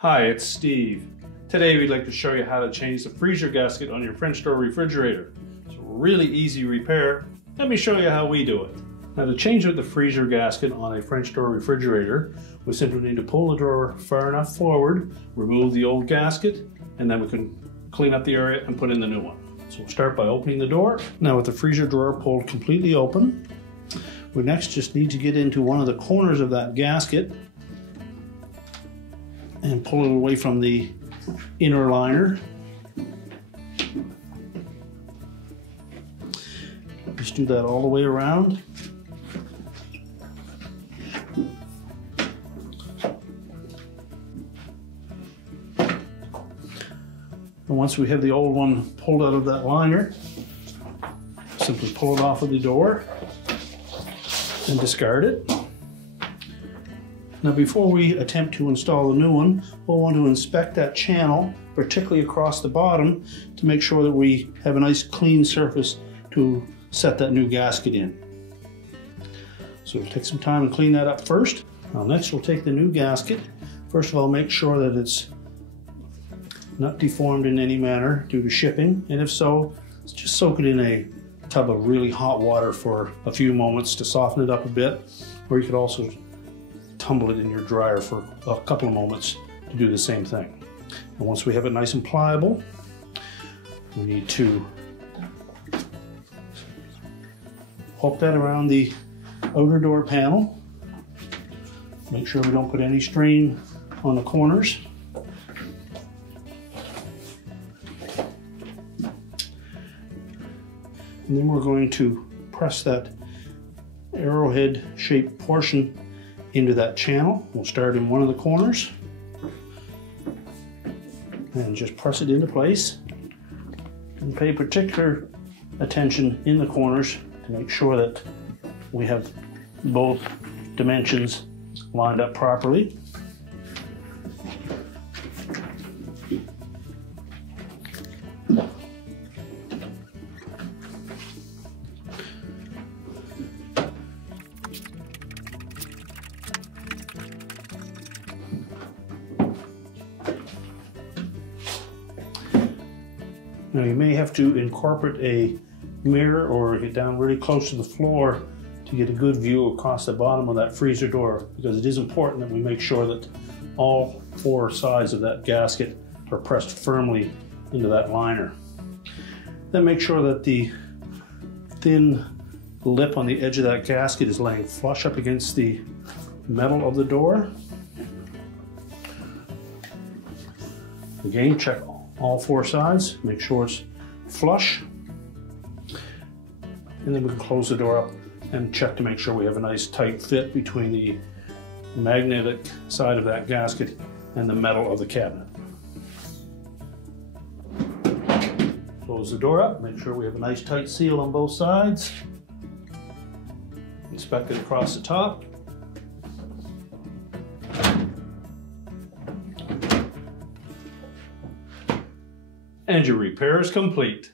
Hi, it's Steve. Today we'd like to show you how to change the freezer gasket on your French door refrigerator. It's a really easy repair. Let me show you how we do it. Now, to change out the freezer gasket on a French door refrigerator, we simply need to pull the drawer far enough forward, remove the old gasket, and then we can clean up the area and put in the new one. So we'll start by opening the door. Now, with the freezer drawer pulled completely open, we next just need to get into one of the corners of that gasket and pull it away from the inner liner. Just do that all the way around. And once we have the old one pulled out of that liner, simply pull it off of the door and discard it. Now, before we attempt to install the new one, we'll want to inspect that channel, particularly across the bottom, to make sure that we have a nice clean surface to set that new gasket in. So we'll take some time and clean that up first. Now, next we'll take the new gasket. First of all, make sure that it's not deformed in any manner due to shipping, and if so, just soak it in a tub of really hot water for a few moments to soften it up a bit, or you could also tumble it in your dryer for a couple of moments to do the same thing. And once we have it nice and pliable, we need to poke that around the outer door panel. Make sure we don't put any strain on the corners. And then we're going to press that arrowhead shaped portion into that channel. We'll start in one of the corners and just press it into place, and pay particular attention in the corners to make sure that we have both dimensions lined up properly. Now, you may have to incorporate a mirror or get down really close to the floor to get a good view across the bottom of that freezer door, because it is important that we make sure that all four sides of that gasket are pressed firmly into that liner. Then make sure that the thin lip on the edge of that gasket is laying flush up against the metal of the door. Again, check all four sides, make sure it's flush, and then we can close the door up and check to make sure we have a nice tight fit between the magnetic side of that gasket and the metal of the cabinet. Close the door up, make sure we have a nice tight seal on both sides. Inspect it across the top. And your repair is complete.